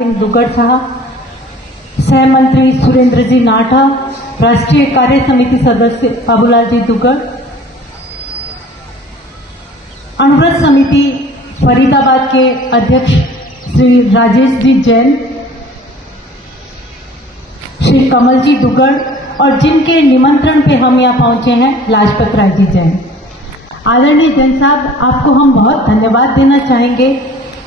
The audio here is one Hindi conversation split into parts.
सिंह दुग्गड़ साहब, सह मंत्री सुरेंद्र जी नाठा, राष्ट्रीय कार्य समिति सदस्य बाबूलाल जी दुग्गड़, अणुव्रत समिति फरीदाबाद के अध्यक्ष श्री राजेश जी जैन, श्री कमल जी दुग्गड़ और जिनके निमंत्रण पे हम यहाँ पहुंचे हैं लाजपत राय जी जैन। आदरणीय जैन साहब, आपको हम बहुत धन्यवाद देना चाहेंगे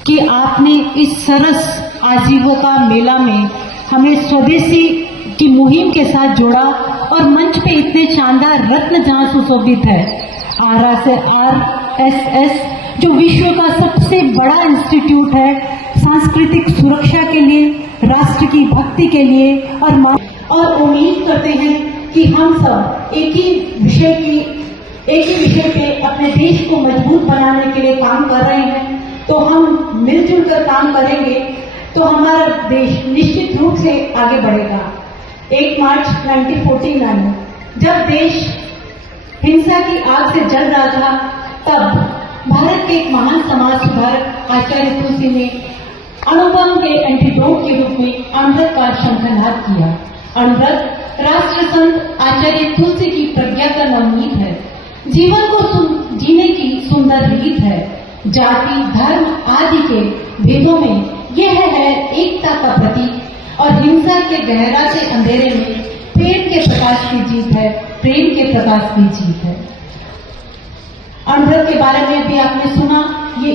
कि आपने इस सरस आजीविका मेला में हमें स्वदेशी की मुहिम के साथ जोड़ा और मंच पे इतने शानदार रत्न जहां सुशोभित है RSS, जो विश्व का सबसे बड़ा इंस्टीट्यूट है सांस्कृतिक सुरक्षा के लिए, राष्ट्र की भक्ति के लिए, और उम्मीद करते हैं कि हम सब एक ही विषय पे अपने देश को मजबूत बनाने के लिए काम कर रहे हैं। तो हम मिलजुल कर काम करेंगे तो हमारा देश निश्चित रूप से आगे बढ़ेगा। 1 मार्च 1949 जब देश हिंसा की आग से जल रहा था, तब भारत के एक महान समाज सुधारक आचार्य तुलसी ने अणुबम के एंटीडोट के रूप में अणुव्रत का शंखनाद किया। अणुव्रत राष्ट्र संत आचार्य तुलसी की प्रज्ञा का नवनीत है, जीवन को जीने की सुंदर रीत है। जाति, धर्म आदि के भेदों में यह है एकता का प्रतीक और हिंसा के गहरा से अंधेरे में प्रेम के प्रकाश की जीत है, प्रेम के प्रकाश की जीत है। अणुव्रत के बारे में भी आपने सुना, ये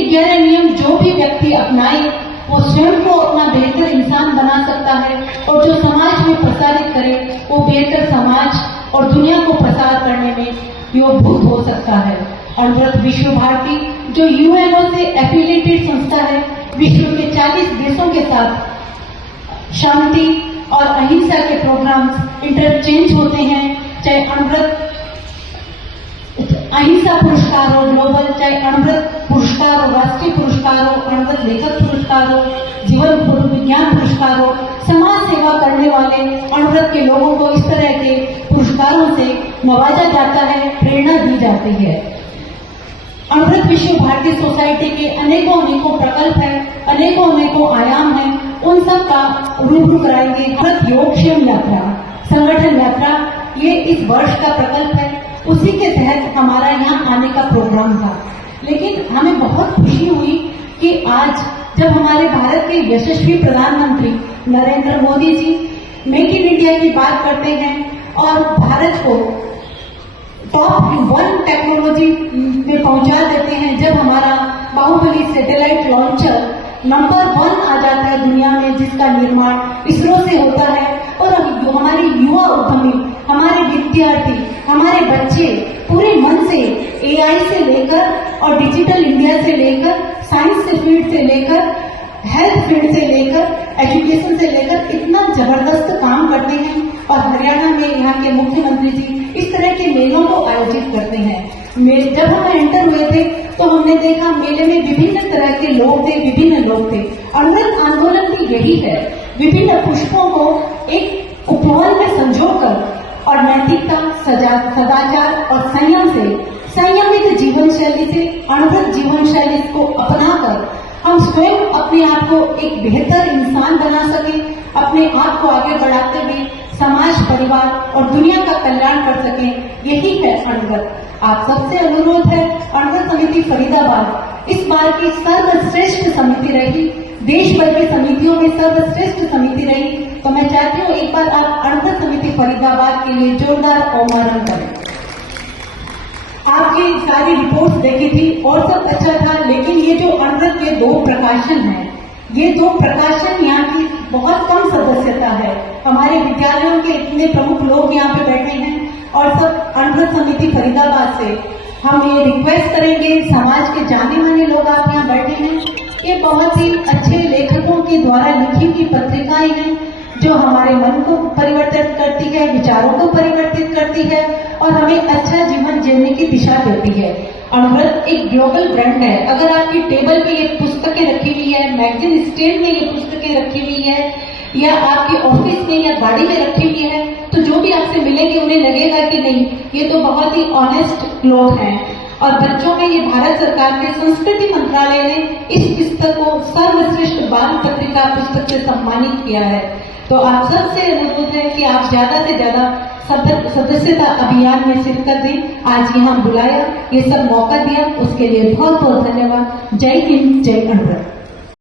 11 नियम जो भी व्यक्ति अपनाए वो स्वयं को अपना बेहतर इंसान बना सकता है और जो समाज में प्रसारित करे वो बेहतर समाज और दुनिया को प्रसार करने में योगभूत हो सकता है। अणुव्रत विश्व भारती जो UNO से एफिलिएटेड संस्था है, विश्व के 40 देशों के साथ शांति और अहिंसा के प्रोग्राम्स इंटरचेंज होते हैं। चाहे अणुव्रत अहिंसा पुरस्कार हो ग्लोबल, चाहे अणुव्रत पुरस्कार हो, राष्ट्रीय पुरस्कार हो, अणुव्रत लेखक पुरस्कार हो, जीवन विज्ञान पुरस्कार हो, समाज सेवा करने वाले अणुव्रत के लोगों को इस तरह के पुरस्कारों से नवाजा जाता है, प्रेरणा दी जाती है। अणुव्रत विश्व भारती सोसाइटी के अनेकों प्रकल्प है, अनेकों आयाम है, उन सब का रूबरू कराएंगे। भारत योगक्षेम यात्रा संगठन यात्रा ये इस वर्ष का प्रकल्प है, उसी के तहत हमारा यहाँ आने का प्रोग्राम था। लेकिन हमें बहुत खुशी हुई कि आज जब हमारे भारत के यशस्वी प्रधानमंत्री Narendra Modi ji make in India की बात करते हैं और भारत को टॉप 1 टेक्नोलॉजी में पहुंचा देते हैं, जब हमारा बाहुबली सैटेलाइट लॉन्चर नंबर 1 आ जाता है दुनिया में, जिसका निर्माण इसरो से होता है, और हमारे युवा उद्यमी, हमारे विद्यार्थी, हमारे बच्चे पूरे मन से AI से लेकर और डिजिटल इंडिया से लेकर, साइंस से फील्ड से लेकर, हेल्थ फील्ड से लेकर, एजुकेशन से लेकर इतना जबरदस्त काम करते हैं। और हरियाणा में यहाँ के मुख्यमंत्री जी इस तरह के मेलों को आयोजित करते हैं। जब हम एंटर हुए थे तो हमने देखा मेले में विभिन्न तरह के लोग थे, विभिन्न लोग थे। अणुव्रत आंदोलन भी यही है, विभिन्न पुष्पों को एक उपवन में संजोकर और नैतिकता, सदाचार और संयम से, संयमित जीवन शैली से, अणुव्रत जीवन शैली को अपनाकर हम स्वयं अपने आप को एक बेहतर इंसान बना सके, अपने आप को आगे बढ़ाते हुए समाज, परिवार और दुनिया का कल्याण कर सके। यही है अणुव्रत। आप सबसे अनुरोध है, अणुव्रत समिति फरीदाबाद इस बार की सर्वश्रेष्ठ समिति रही, देश भर की समितियों में सर्वश्रेष्ठ समिति रही। तो मैं चाहती हूँ एक बार आप अणुव्रत समिति फरीदाबाद के लिए जोरदार अवमानन करें। आपकी सारी रिपोर्ट्स देखी थी और सब अच्छा था, लेकिन ये जो अणुव्रत के 2 प्रकाशन हैं, ये 2 प्रकाशन यहाँ की बहुत कम सदस्यता है। हमारे विद्यालयों के इतने प्रमुख लोग यहाँ पे बैठे हैं और सब अणुव्रत समिति फरीदाबाद से हम ये रिक्वेस्ट करेंगे, समाज के जाने माने लोग आप यहाँ बैठे हैं, ये बहुत ही अच्छे लेखकों के द्वारा लिखी हुई पत्रिकाएं हैं जो हमारे मन को परिवर्तित करती है, विचारों को परिवर्तित करती है और हमें अच्छा जीवन जीने की दिशा देती है। अणुव्रत एक ग्लोबल ब्रांड है। अगर आपकी टेबल पे ये पुस्तकें रखी हुई है, मैगजीन स्टैंड में ये पुस्तकें रखी हुई है, या आपके ऑफिस में या गाड़ी में रखी हुई है, तो जो भी आपसे मिलेंगे उन्हें लगेगा कि नहीं, ये तो बहुत ही ऑनेस्ट लोग हैं। और बच्चों में ये भारत सरकार के संस्कृति मंत्रालय ने इस पुस्तक को सर्वश्रेष्ठ बाल पत्रिका पुस्तक से सम्मानित किया है। तो आप सबसे अनुरोध है कि आप ज्यादा से ज्यादा सदस्यता अभियान में शिरकत दें। आज यहाँ बुलाया, ये सब मौका दिया, उसके लिए बहुत बहुत धन्यवाद। जय हिंद, जय अणुव्रत।